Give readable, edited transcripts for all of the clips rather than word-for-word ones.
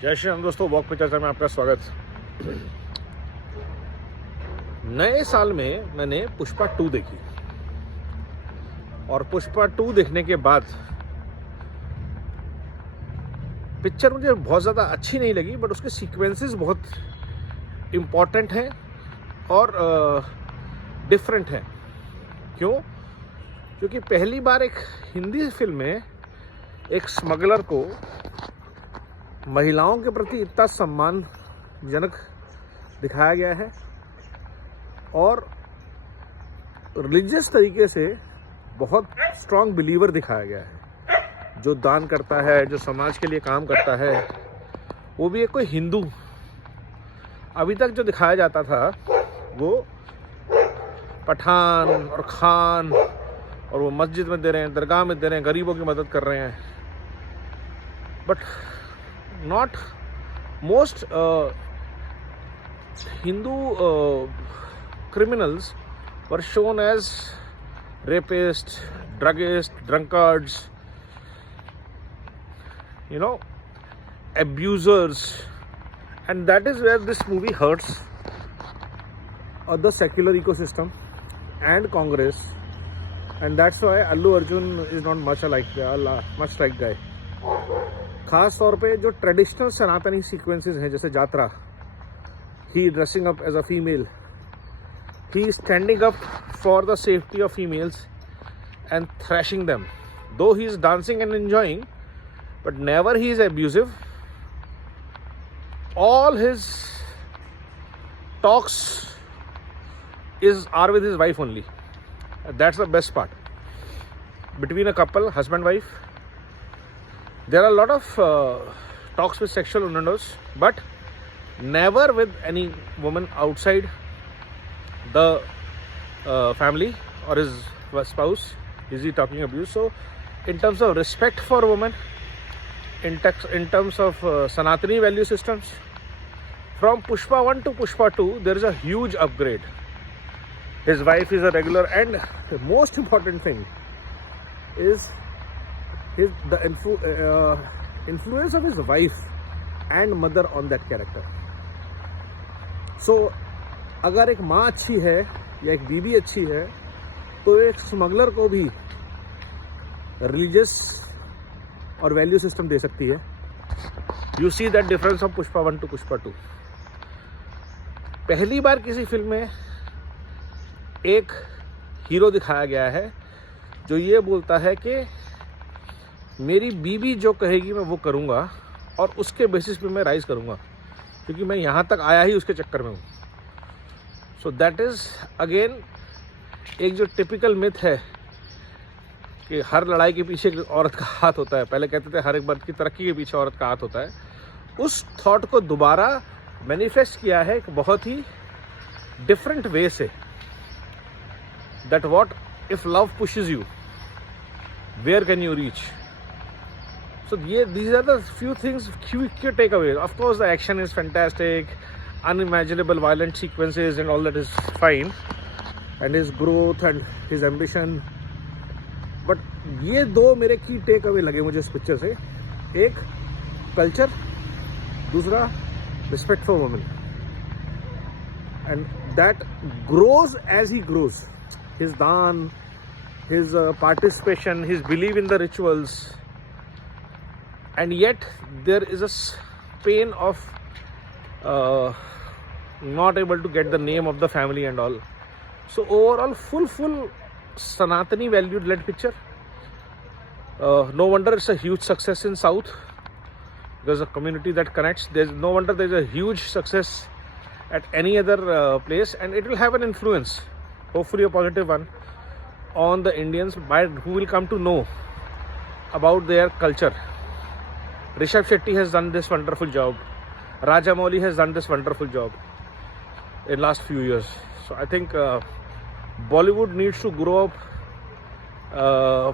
जय श्री राम दोस्तों, वॉक पे चर्चा में आपका स्वागत। नए साल में मैंने पुष्पा 2 देखी और पुष्पा 2 देखने के बाद पिक्चर मुझे बहुत ज़्यादा अच्छी नहीं लगी, बट उसके सीक्वेंसेस बहुत इम्पॉर्टेंट हैं और डिफरेंट हैं। क्यों? क्योंकि पहली बार एक हिंदी फिल्म में एक स्मगलर को महिलाओं के प्रति इतना सम्मानजनक दिखाया गया है और रिलीजियस तरीके से बहुत स्ट्रांग बिलीवर दिखाया गया है, जो दान करता है, जो समाज के लिए काम करता है, वो भी एक कोई हिंदू। अभी तक जो दिखाया जाता था वो पठान और खान, और वो मस्जिद में दे रहे हैं, दरगाह में दे रहे हैं, गरीबों की मदद कर रहे हैं, but not most Hindu criminals were shown as rapists, druggists, drunkards, abusers, and that is where this movie hurts the secular ecosystem and Congress, and that's why Allu Arjun is not much like guy. खास तौर पे जो traditional सनातनी sequences हैं, जैसे jatra, he dressing up as a female, he standing up for the safety of females and thrashing them, though he is dancing and enjoying, but never he is abusive. All his talks are with his wife only. That's the best part. Between a couple, husband wife, there are a lot of talks with sexual innuendos, but never with any woman outside the family or his spouse is he talking abuse. So in terms of respect for women, in terms of Sanatani value systems, from Pushpa 1 to Pushpa 2 there is a huge upgrade. His wife is a regular, and the most important thing is the influence of his wife and mother on that character. So अगर एक माँ अच्छी है या एक बीवी अच्छी है, तो एक स्मगलर को भी रिलीजियस और वैल्यू सिस्टम दे सकती है. You see that difference of Pushpa 1 to Pushpa 2. पहली बार किसी फिल्म में एक हीरो दिखाया गया है जो ये बोलता है कि मेरी बीवी जो कहेगी मैं वो करूँगा और उसके बेसिस पे मैं राइज करूँगा, क्योंकि मैं यहाँ तक आया ही उसके चक्कर में हूँ. सो दैट इज़ अगेन एक जो टिपिकल मिथ है कि हर लड़ाई के पीछे एक औरत का हाथ होता है. पहले कहते थे हर एक मर्द की तरक्की के पीछे औरत का हाथ होता है. उस थॉट को दोबारा मैनिफेस्ट किया है एक बहुत ही डिफरेंट वे से. That what if love pushes you, where can you reach. So these are the few things, few takeaways. Of course, the action is fantastic, unimaginable violent sequences and all that is fine, and his growth and his ambition. But ये दो मेरे की take away लगे मुझे इस picture से. एक culture, दूसरा respect for women, and that grows as he grows. His daan, his participation, his belief in the rituals. And yet there is a pain of not able to get the name of the family and all. So overall full Sanatani valued led picture. No wonder it's a huge success in South. There's a community that connects. There's no wonder there's a huge success at any other place, and it will have an influence, hopefully a positive one, on the Indians who will come to know about their culture. Rishabh Shetty has done this wonderful job. Rajamouli has done this wonderful job in last few years. So I think Bollywood needs to grow up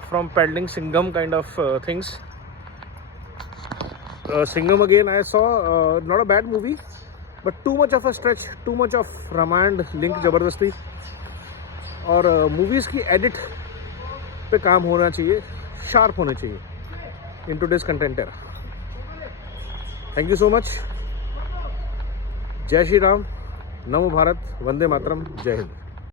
from peddling Singham kind of things. Singham again I saw, not a bad movie, but too much of a stretch, too much of Ramayana link जबरदस्ती. और movies की edit पे काम होना चाहिए, sharp होने चाहिए in today's content era. Thank you so much. जय श्री राम, नमो भारत, वंदे मातरम, जय हिंद।